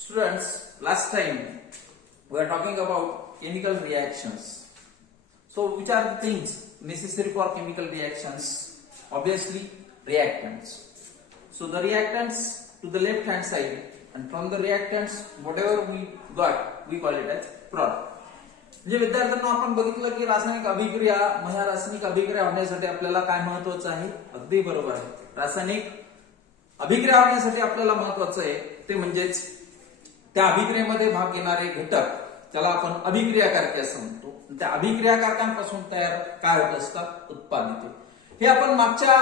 Students, last time we are talking about chemical reactions. So, which are the things necessary for chemical reactions? Obviously, reactants. So, the reactants to the left hand side, and from the reactants, whatever we got, we call it as product. म्हणजे विद्यार्थ्यांना आपण बघितलं की रासायनिक अभिक्रिया ह्या रासायनिक अभिक्रिया होण्यासाठी आपल्याला काय महत्त्वाचं आहे? अगदी बरोबर आहे. रासायनिक अभिक्रिया होण्यासाठी आपल्याला महत्त्वाचं आहे ते म्हणजेच त्या अभिक्रियेमध्ये भाग घेणारे घटक, त्याला आपण अभिक्रियाकारक असं म्हणतो. त्या अभिक्रियाकारकांपासून तयार काय होत असतात? उत्पादिते. हे आपण मागच्या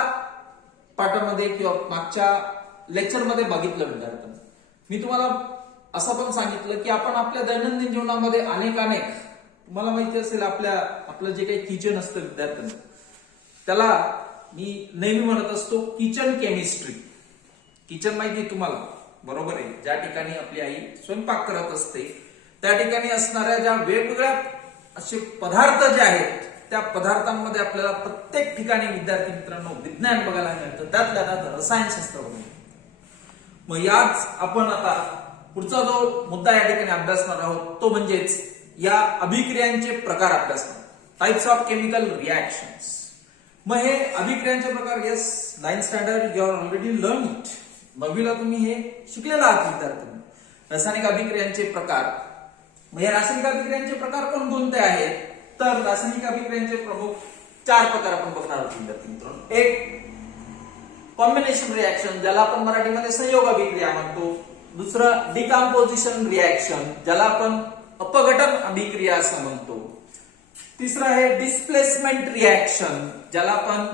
पाठामध्ये किंवा मागच्या लेक्चरमध्ये बघितलं विद्यार्थ्यांना. मी तुम्हाला असं पण सांगितलं की आपण आपल्या दैनंदिन जीवनामध्ये अनेक तुम्हाला माहिती असेल आपलं जे काही किचन असतं विद्यार्थ्यांना, त्याला मी नेहमी म्हणत असतो किचन केमिस्ट्री. किचन माहिती आहे तुम्हाला, बरोबर आहे? ज्या ठिकाणी आपली आई स्वयंपाक करत असते त्या ठिकाणी असणाऱ्या ज्या वेगवेगळ्या असे पदार्थ जे आहेत त्या पदार्थांमध्ये आपल्याला प्रत्येक ठिकाणी विद्यार्थी मित्रांनो विज्ञान बघायला मिळतं, त्यातल्या त्यात रसायनशास्त्र बघायला. मग याच आपण आता पुढचा जो मुद्दा या ठिकाणी अभ्यासणार आहोत तो म्हणजेच या अभिक्रियांचे प्रकार अभ्यासणार. Types of chemical reactions. मग हे अभिक्रियांचे प्रकार, yes 9th standard you are already learn it. 9वीला तुम्ही हे शिकलेला आहात विद्यार्थ्यांनी. रासायनिक अभिक्रियांचे प्रकार. मग हे रासायनिक अभिक्रियांचे प्रकार कोणकोणते आहेत? तर रासायनिक अभिक्रियांचे प्रमुख 4 प्रकार आपण बघणार आहोत विद्यार्थी मित्रांनो. एक कॉम्बिनेशन रिएक्शन, ज्याला आपण मराठीमध्ये संयोग अभिक्रिया म्हणतो. दुसरं डिकम्पोजिशन रिएक्शन, ज्याला आपण अपघटन अभिक्रिया असं म्हणतो. तिसरं आहे डिस्प्लेसमेंट रिएक्शन, ज्याला आपण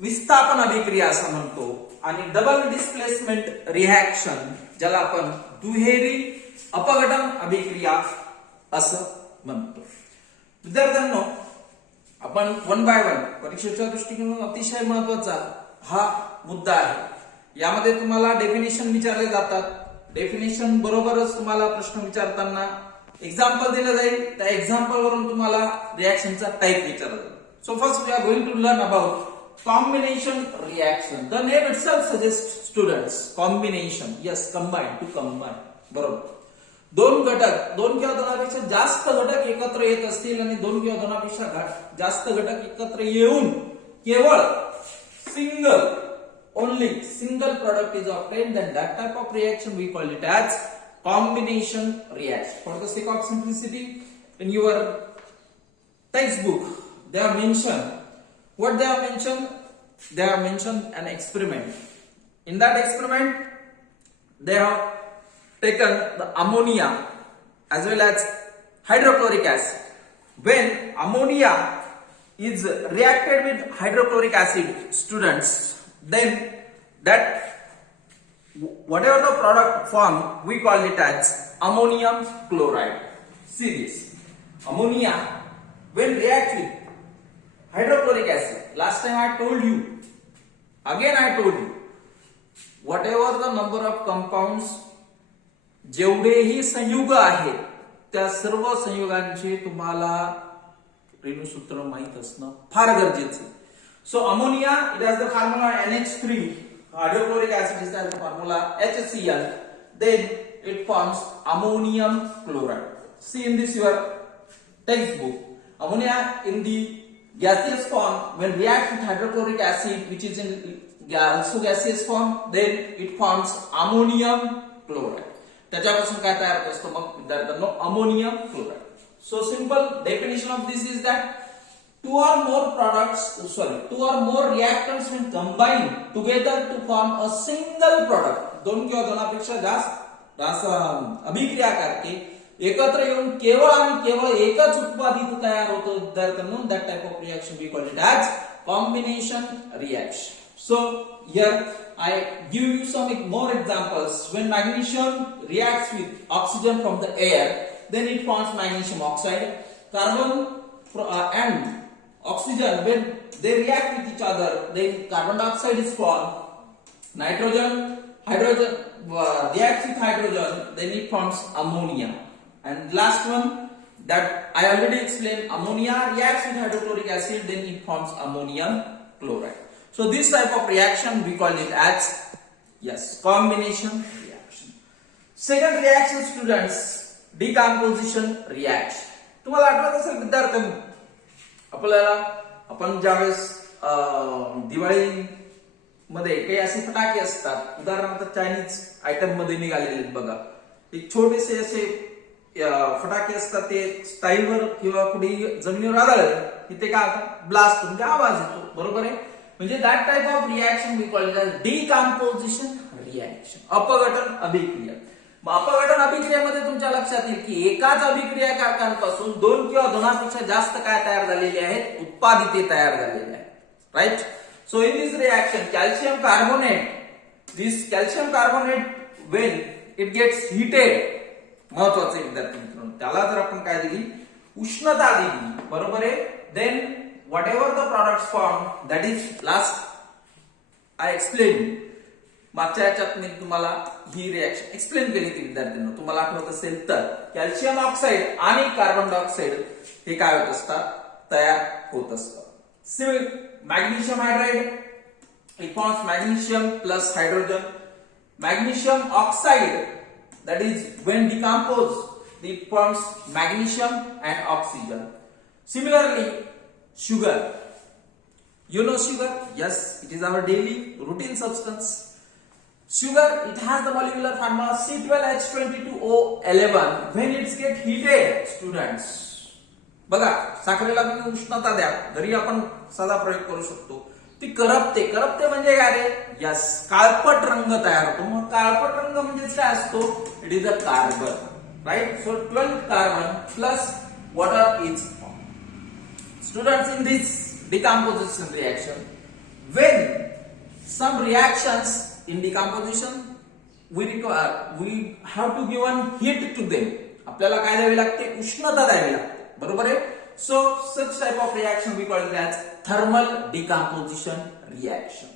विस्थापन अभिक्रिया असं म्हणतो. आणि डबल डिस्प्लेसमेंट रिएक्शन, ज्याला आपण दुहेरी अपघटन अभिक्रिया असं म्हणतो. विद्यार्थ्यांनो, आपण 1 by 1 परीक्षेच्या दृष्टीकोनातून अतिशय महत्वाचा हा मुद्दा आहे. यामध्ये तुम्हाला डेफिनेशन विचारले जातात. डेफिनेशन बरोबरच तुम्हाला प्रश्न विचारताना एक्झाम्पल दिलं जाईल. त्या एक्झाम्पल वरून तुम्हाला रिएक्शनचा टाइप विचारला जाईल. So first we are going to learn about combination reaction. The name itself suggests students combination. Yes, combine, to combine. बरोबर. दोन किंवा दोनापेक्षा जास्त घटक एकत्र येत असतील आणि 2 किंवा दोनापेक्षा जास्त घटक एकत्र येऊन केवळ only single product is obtained, then that type of reaction we call it as combination reaction. For the sake of simplicity, in your textbook they have mentioned what they have mentioned. They have mentioned an experiment. In that experiment they have taken the ammonia as well as hydrochloric acid. When ammonia is reacted with hydrochloric acid, students, then that whatever the product formed, we call it as ammonium chloride. See this. Ammonia when react with hydrochloric acid. Last time I told you, again I told you, whatever the number of compounds, जेवढेही संयुग आहेत त्या सर्व संयुगांचे तुम्हाला रेणुसूत्र माहित असणं फार गरजेचं आहे. So ammonia, it has the formula NH3, hydrochloric acid is the formula HCl, then it forms ammonium chloride. See in this your textbook, ammonia in the gaseous form when reacts with hydrochloric acid which is in also gaseous form, then it forms ammonium chloride. त्याच्यापासून काय तयार होत असतं मग विद्यार्थ्यांनो? Ammonium chloride. So simple definition of this is that two or more reactants when combined together to form a single product. 2 किंवा दोनापेक्षा जास्त अभिक्रियाकारके एकत्र येऊन केवळ आणि केवळ एकच उत्पादित तयार होतं विद्यार्थ्यांनो. That type of reaction we call it as combination reaction. So here I give you some more examples. When magnesium reacts with oxygen from the air, then it forms magnesium oxide. Carbon and oxygen, when they react with each other, then carbon dioxide is formed. Hydrogen reacts with hydrogen, then it forms ammonia. And last one that I already explained, ammonia reacts with hydrochloric acid, then it forms ammonium chloride. So this type of reaction we call it as, yes, combination reaction. Second reaction students, decomposition reaction. तुम्हाला आठवत असेल विद्यार्थ्यांनो, आपण ज्यावेळेस दिवाळी मध्ये काही असे फटाके असतात, उदाहरणार्थ चायनीज आयटम मध्ये निघालेले बघा, एक छोटेसे असे फटाके असतात, ते स्टाईलवर किंवा कुठे जमिनीवर आदळले की ते काय ब्लास्ट म्हणजे आवाज येतो, बरोबर आहे. म्हणजे that type of reaction we call it as decomposition reaction, अपघटन अभिक्रिया. अपघटन अभिक्रियेमध्ये तुमच्या लक्षात येईल की एकाच अभिक्रियाकारकांपासून दोन किंवा दोनापेक्षा जास्त काय तयार झालेले आहेत, उत्पादिते तयार झालेले आहेत, right. So in this reaction calcium carbonate when it gets heated, महत्वाचे विद्यार्थी मित्रांनो, त्याला जर आपण काय दिली, उष्णता दिली, बरोबर आहे, then whatever the products form, that is last I explain. मागच्या याच्यात मी तुम्हाला ही रिएक्शन एक्सप्लेन केली होती विद्यार्थ्यांना, तुम्हाला आठवत असेल तर कॅल्शियम ऑक्साईड आणि कार्बन डायऑक्साईड हे काय होत असतात, तयार होत असतात. Magnesium hydride, it forms magnesium plus hydrogen. Magnesium oxide, that is when decomposed it forms magnesium and oxygen. Similarly, sugar, you know sugar, yes, it is our daily routine substance. Sugar, it has the molecular formula C12H22O11. when it gets heated, students, बघा साखरेला तुम्ही उष्णता द्या, घरी आपण साधा प्रयोग करू शकतो, ती करपते म्हणजे काय रे, यस, काळपट रंग तयार होतो. मग काळपट रंग म्हणजे काय असतो, it is a carbon, right. So 12 carbon plus water is form. Students, in this decomposition reaction, when some reactions in decomposition we have to give one heat to them, आपल्याला काय द्यावी लागते, उष्णता द्यावी लागते, बरोबर आहे. So such type of reaction we call it as thermal decomposition reaction,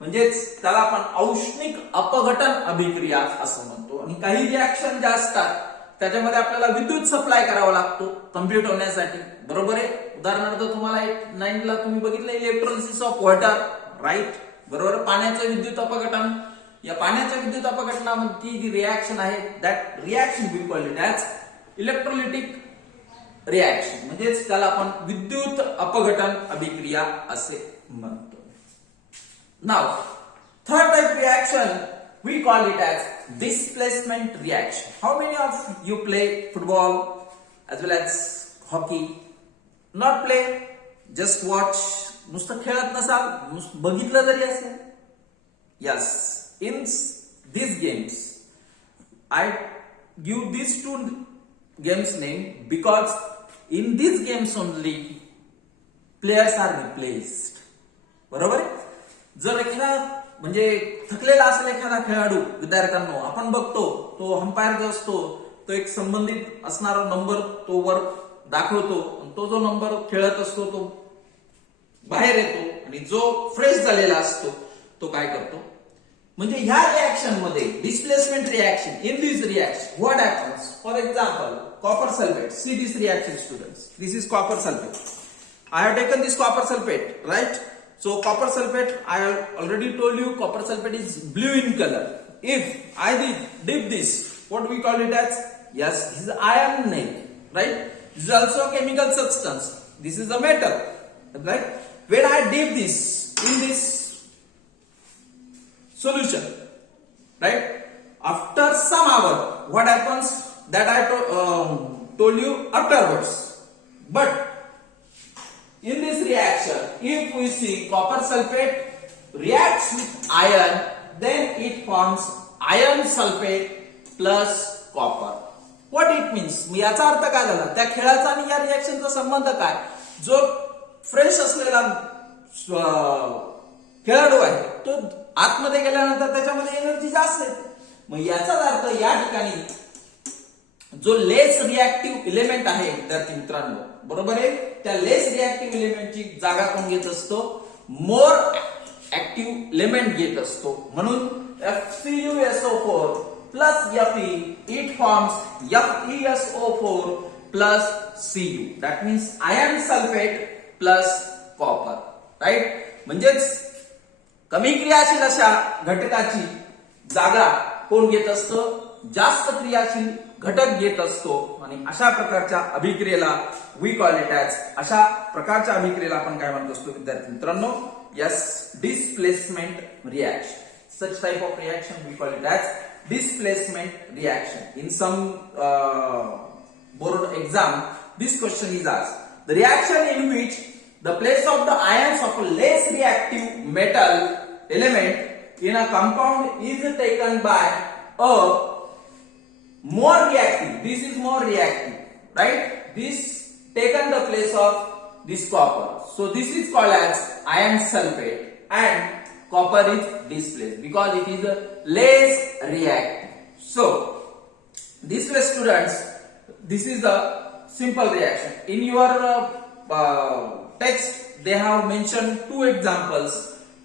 म्हणजेच त्याला आपण औष्णिक अपघटन अभिक्रिया असं म्हणतो. आणि काही रिएक्शन ज्या असतात त्याच्यामध्ये आपल्याला विद्युत सप्लाय करावा लागतो कम्प्लीट होण्यासाठी, बरोबर आहे. उदाहरणार्थ तुम्हाला 9 ला तुम्ही बघितलं इलेक्ट्रोलिसिस ऑफ वॉटर, राईट, बरोबर. पाण्याचं विद्युत अपघटन, या पाण्याच्या विद्युत अपघटनामध्ये जी रिएक्शन आहे, that reaction we call it as electrolytic reaction, म्हणजेच त्याला आपण विद्युत अपघटन अभिक्रिया असे म्हणतो. Now third type reaction we call it as displacement reaction. How many of you play football as well as hockey? Not play, just watch, नुसतं खेळत नसाल, बघितलं जरी असेल. Yes, in these games I give these two games name because in these games only players are replaced, बरोबर आहे. जर एखादा म्हणजे थकलेला असेल एखादा खेळाडू, विद्यार्थ्यांनो आपण बघतो तो अंपायर जो असतो तो एक संबंधित असणारा नंबर तो वर दाखवतो, आणि तो जो नंबर खेळत असतो तो बाहेर येतो, आणि जो फ्रेश झालेला असतो तो काय करतो, म्हणजे ह्या रिएक्शन मध्ये displacement reaction, in this reaction what happens, for example copper sulfate, see this reaction students, this is copper sulfate. I have taken this copper sulfate, right? So copper sulfate, I have already told you copper sulfate is blue in color. If I dip this, what we call it as, yes, this is iron nail, right? This is also a chemical substance, this is a metal, right? When I dip this in this solution, right, after some hour what happens, that I told you afterwards. But in this reaction, if we see copper sulfate reacts with iron, then it forms iron sulfate plus copper. What it means? याचा अर्थ काय झाला, त्या खेळाचा आणि या रिएक्शनचा संबंध काय, जो फ्रेश असलेला खेळाडू आहे तो आतमध्ये गेल्यानंतर त्याच्यामध्ये एनर्जी जास्त येते. मग याचा अर्थ या ठिकाणी जो लेस रिएक्टिव्ह इलेमेंट आहे विद्यार्थी मित्रांनो, बरोबर आहे, त्या लेस रिएक्टिव्ह इलेमेंटची जागा कोण घेत असतो, मोर ऍक्टिव्ह इलेमेंट घेत असतो. म्हणून FeSO4 plus Fe, it forms FeSO4 plus Cu, that means iron sulphate plus copper, right. म्हणजेच कमी क्रियाशील अशा घटकाची जागा कोण घेत असतं, जास्त क्रियाशील घटक घेत असतो आणि अशा प्रकारच्या अभिक्रियेला वी कॉल इट ॲज, अशा प्रकारच्या अभिक्रियेला आपण काय म्हणत असतो विद्यार्थी मित्रांनो? Yes, displacement reaction. Such type of reaction we call it as displacement reaction. In some board exam, this question is asked: the reaction in which the place of the ions of a less reactive metal element in a compound is taken by a more reactive. This is more reactive, right? This taken the place of this copper. So this is called as iron sulfate, and copper is displaced because it is less reactive. So this way students, this is the simple reaction. In your text they have mentioned two examples.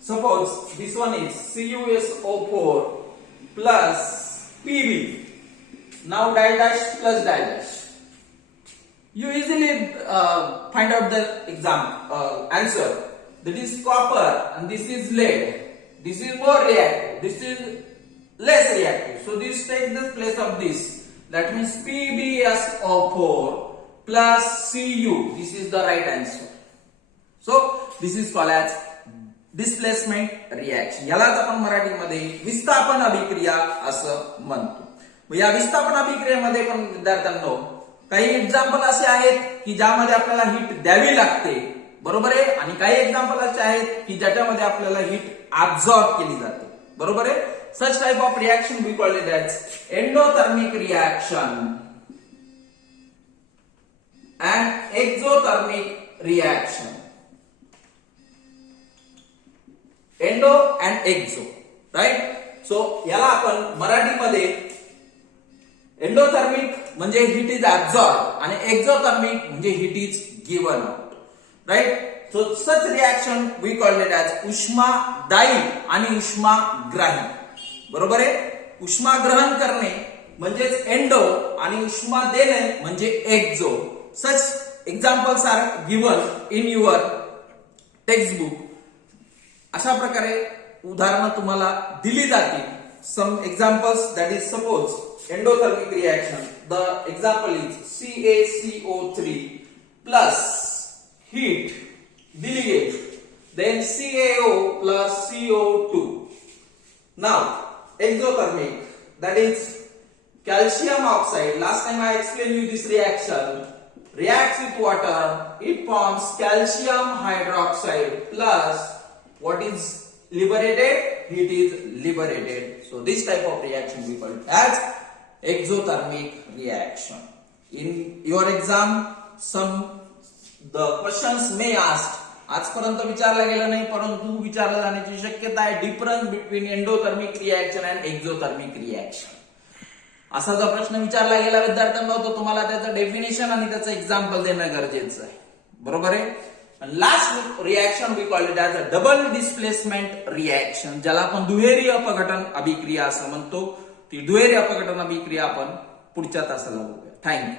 Suppose this one is CuSO4 plus Pb. Now dash plus dash. You easily find out the answer. That is copper and this is lead. This is more reactive. This is less reactive. So this takes the place of this. That means PbSO4 plus Cu. This is the right answer. So this is called as displacement reaction. यालाच आपण मराठीमध्ये विस्थापन अभिक्रिया असं म्हणतो. या विस्थापन अभिक्रियेमध्ये पण विद्यार्थ्यांनो काही एक्झाम्पल असे आहेत की ज्यामध्ये आपल्याला हीट द्यावी लागते, बरोबर आहे, आणि काही एक्झाम्पल असे आहेत की ज्याच्यामध्ये आपल्याला हीट ऍब्सॉर्ब केली जाते, बरोबर आहे. Such type of reaction we call it as endothermic reaction and exothermic reaction. Endo and exo, right. So याला आपण मराठीमध्ये एंडोथर्मिक म्हणजे हीट इज ऍब्सॉर्ब आणि एक्झोथर्मिक म्हणजे heat is given out, right. So such reaction we call it as उष्मादायी आणि उष्माग्राही, बरोबर आहे. उष्मा ग्रहण करणे म्हणजेच एंडो आणि उष्मा देणे म्हणजे exo. Such examples are given in your textbook. अशा प्रकारे उदाहरणं तुम्हाला दिली जातील. Some examples, that is suppose endothermic reaction. The example is CaCO3 plus heat दिली गेली, then CaO plus CO2. Now exothermic, that is calcium oxide. Last time I explained you this reaction reacts with water, it forms calcium hydroxide plus what is liberated? Heat is liberated. So this type of reaction we call it as exothermic reaction. In your exam, the questions may ask, आजपर्यंत विचारला गेला नाही परंतु विचारला जाण्याची शक्यता आहे, difference between endothermic reaction and exothermic reaction. असा जो प्रश्न विचारला गेला विद्यार्थ्यांना तो तुम्हाला त्याचं डेफिनेशन आणि त्याचं एक्झाम्पल देणं गरजेचं आहे, बरोबर आहे. Last reaction we call it as a double displacement reaction, ज्याला आपण दुहेरी अपघटन अभिक्रिया असं म्हणतो. ती दुहेरी अपघटन अभिक्रिया आपण पुढच्या तासाला बघूया. थँक्यू.